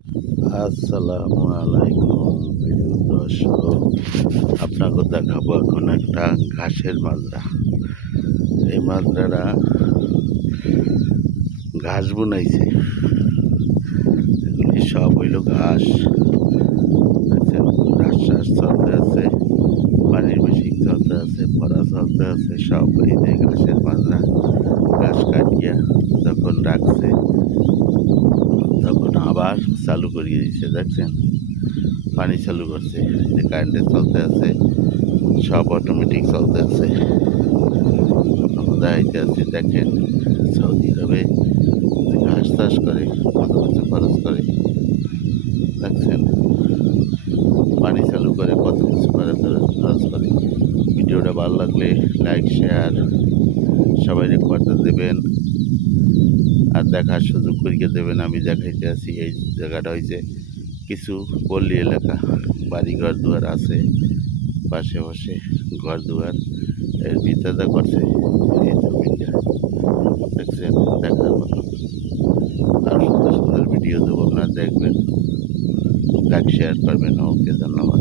আসসালামু আলাইকুম প্রিয় দর্শক, আপনাকে দেখাবো এখন একটা ঘাসের মাজরা। এই মাজরারা ঘাস বুনাইছে। এগুলি সব হইল ঘাস। দেখছেন, ঘাস চাষ চলতে আছে, পানির মেশিন চলতে আছে, ভরা চলতে আছে, সব এই যে ঘাসের মাজরা। ঘাস কাটিয়া যখন রাখছে তখন আবার চালু করিয়ে দিচ্ছে। দেখছেন, পানি চালু করছে, যে কারেন্টে চলতে আছে, সব অটোমেটিক চলতে আছে। আপনাকে দেখাইতে আছি, দেখেন সৌদি আরবে ঘাস চাষ করে কত কিছু খরচ করে। দেখছেন, পানি চালু করে কত কিছু করে খরচ করে। ভিডিওটা ভালো লাগলে লাইক শেয়ার সবাই করতে দেবেন, আর দেখার সুযোগ করিয়ে দেবেন। আমি দেখাইতে আছি, এই জায়গাটা হয়েছে কিছু পল্লী এলাকা, বাড়িঘর দুয়ার আছে পাশে পাশে, ঘর দুয়ার এর ভিতরে করছে এই জমিটা। দেখছেন, দেখার মতো আরও সুন্দর সুন্দর ভিডিও দেবো, আপনারা দেখবেন, লাইক শেয়ার করবেন। ওকে, ধন্যবাদ।